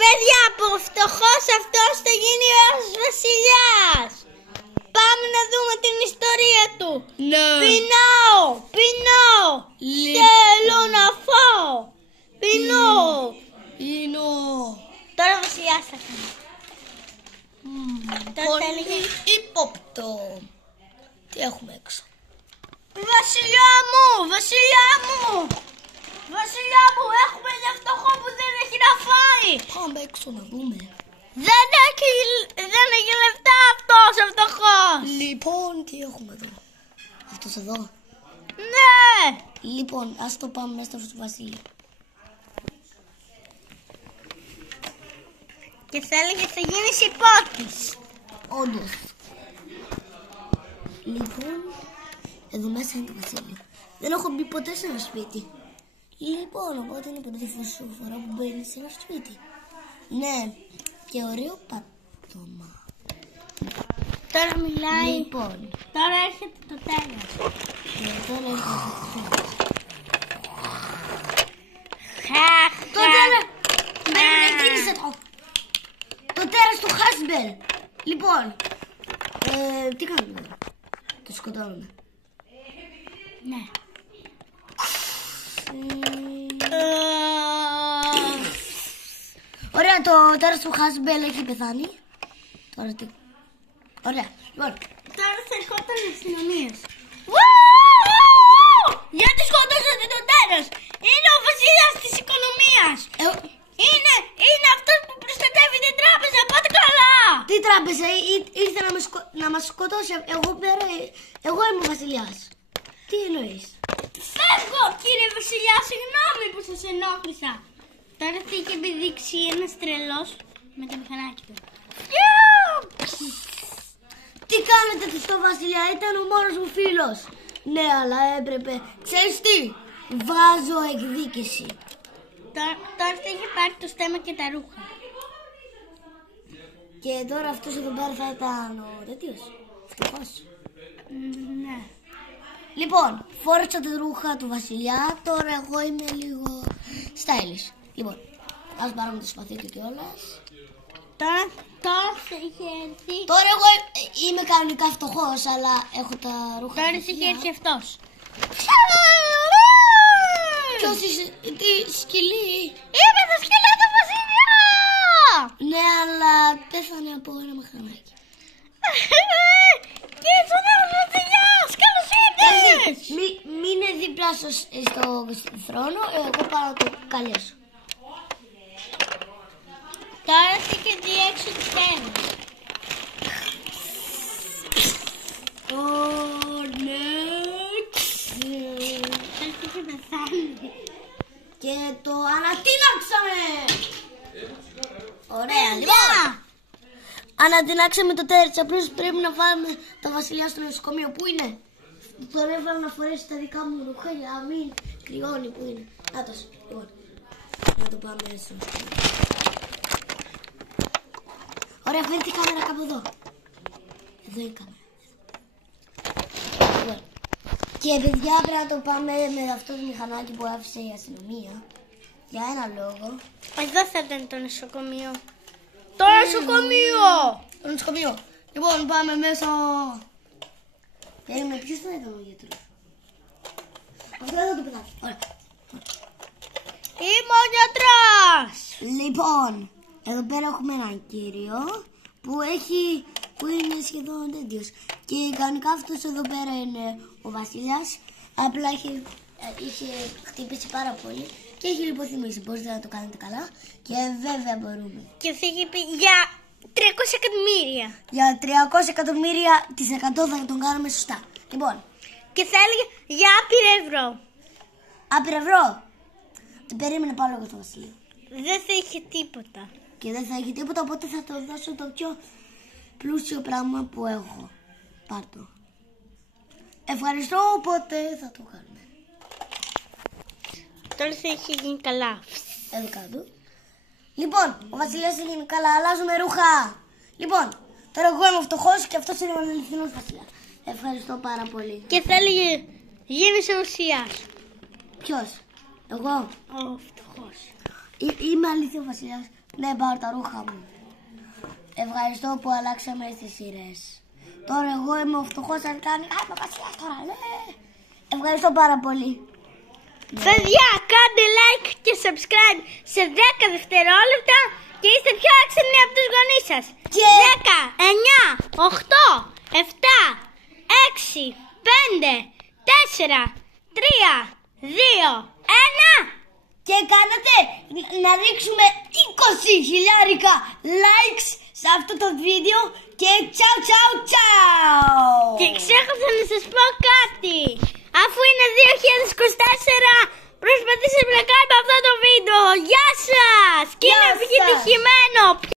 Παιδιά, από φτωχός αυτός θα γίνει ο βασιλιάς. Πάμε να δούμε την ιστορία του. Ναι. Πεινάω. Θέλω να φάω. Πεινάω. Τώρα ο βασιλιάς θα κάνει. Πολύ ύποπτο. Τι έχουμε έξω? Βασιλιά μου, έχουμε ένα φτωχό που δεν έχει να φάει. Πάμε έξω να δούμε. Δεν έχει λεφτά αυτός ο φτωχός. Λοιπόν, τι έχουμε εδώ? Αυτός εδώ. Ναι. Λοιπόν, ας το πάμε μέσα στο βασίλειο. Και θα έλεγε θα γίνεις υπότης. Όντως. Λοιπόν, εδώ μέσα είναι το βασίλειο. Δεν έχω μπει ποτέ σε ένα σπίτι. Λοιπόν, οπότε είναι πρώτη φορά που μπαίνει σε ένα σπίτι. Ναι, και ωραίο πάτωμα. Τώρα μιλάει. Λοιπόν, Τώρα έρχεται το τέλος. τώρα έρχεται το τέλος. Το τέλος. Κλείσε το. Το τέρας του Χάσμπελ. Λοιπόν, τι κάνουμε εδώ? Το σκοτώνουμε. Ναι. Ωραία, το τέρας του Χάσμπελ έχει πεθάνει. Τώρα τι? Ωραία, λοιπόν. Τώρα θα ερχόταν οι αστυνομίες. Γιατί σκοτώσατε τον τέρας? Είναι ο βασιλιάς της οικονομίας. Είναι αυτός που προστατεύει την τράπεζα. Πάτε καλά. Τι τράπεζα? Ήρθε να μας σκοτώσει. Εγώ είμαι ο βασιλιάς. Τι εννοείς? Φεύγω, κύριε βασιλιά, συγγνώμη που σας ενόχλησα. Τώρα θα είχε επιδείξει ένας τρελός με το μηχανάκι του. Τι κάνετε στο βασιλιά? Ήταν ο μόνος μου φίλος. Ναι, αλλά έπρεπε. Ξέρεις τι? Βάζω εκδίκηση. Τώρα θα είχε πάρει το στέμμα και τα ρούχα. Και τώρα αυτός εδώ πέρα θα ήταν ο τέτοιος. Φτωχός. Ναι. Λοιπόν, φόρεσα τα ρούχα του βασιλιά. Τώρα εγώ είμαι λίγο stylish. Λοιπόν, ας πάρουμε το σπαθί του κιόλας. Τώρα θα είχε έρθει. Τώρα εγώ είμαι κανονικά φτωχός, αλλά έχω τα ρούχα. Τώρα θα είχε έρθει αυτός. Ποιος είσαι? Τι σκυλί? Είμαι το σκυλί του βασιλιά! Ναι, αλλά πέθανε από ένα μηχανάκι. Και ήσουν ο βασιλιάς! Καλώς ήρθες! Μην είναι δίπλα στο θρόνο, εγώ πάω να το καλέσω. Τώρα θα είχε διέξω το στέμμα. Τώρα θα είχε πεθάνει. Και το ανατείναξαμε! Ωραία, λοιπόν. Ανατείναξαμε το τέρας. Απλώς πρέπει να βάλουμε τα βασιλιά στο νοσοκομείο. Πού είναι? Τον έβαλα να φορέσει τα δικά μου ρούχα για να μην κρυώνει. Πού είναι? Νάτος, λοιπόν. Να το πάμε στο νοσοκομείο. Ωραία, φέρει την κάμερα κάπου εδώ. Εδώ είναι η κάμερα. Λοιπόν. Και παιδιά πρέπει να το πάμε με αυτό το μηχανάκι που άφησε η αστυνομία. Για ένα λόγο. Εδώ θα ήταν το νοσοκομείο. Το νοσοκομείο! Το νοσοκομείο. Λοιπόν, πάμε μέσα. Περίμενε, ποιος θα ήταν ο γιατρός? Αυτό εδώ το παιδάκι. Ωραία. Είμαι ο γιατρός! Λοιπόν, εδώ πέρα έχουμε έναν κύριο που είναι σχεδόν τέτοιος. Και κανονικά αυτός εδώ πέρα είναι ο βασιλιάς. Απλά είχε χτυπήσει πάρα πολύ και έχει λιποθυμήσει. Μπορείτε να το κάνετε καλά και βέβαια μπορούμε. Και θα είχε πει για 300 εκατομμύρια. Για 300 εκατομμύρια τις 100 θα τον κάνουμε σωστά. Λοιπόν. Και θα έλεγε για άπειρα ευρώ. Άπειρα ευρώ. Το περίμενε πάω εγώ στο βασιλείο. Δεν θα είχε τίποτα. Και δεν θα έχει τίποτα, οπότε θα το δώσω το πιο πλούσιο πράγμα που έχω. Πάρ' το. Ευχαριστώ, οπότε θα το κάνουμε. Τώρα θα είχε γίνει καλά. Εδώ κάτω. Λοιπόν, ο βασιλιάς θα γίνει καλά, αλλάζουμε ρούχα. Λοιπόν, τώρα εγώ είμαι φτωχός και αυτός είναι ο αληθινός βασιλιάς. Ευχαριστώ πάρα πολύ. Και θα έλεγε γίνεσαι ουσιάς. Ποιος? Εγώ? Ο φτωχός. Είμαι αλήθεια ο βασιλιάς. Ναι, πάω τα ρούχα μου. Ευχαριστώ που αλλάξαμε στις σειρές. Τώρα εγώ είμαι ο φτωχός αν κάνει. Είμαι βασιλιάς τώρα, ναι. Ευχαριστώ πάρα πολύ. Παιδιά, κάντε like και subscribe σε 10 δευτερόλεπτα και είστε πιο έξυπνοι από τους γονείς σας. Και 10, 9, 8, 7, 6, 5, 4, 3, 2, 1. Και κάνατε να ρίξουμε 20.000 likes σε αυτό το βίντεο και τσάου τσάου τσάου. Και ξέχασα να σας πω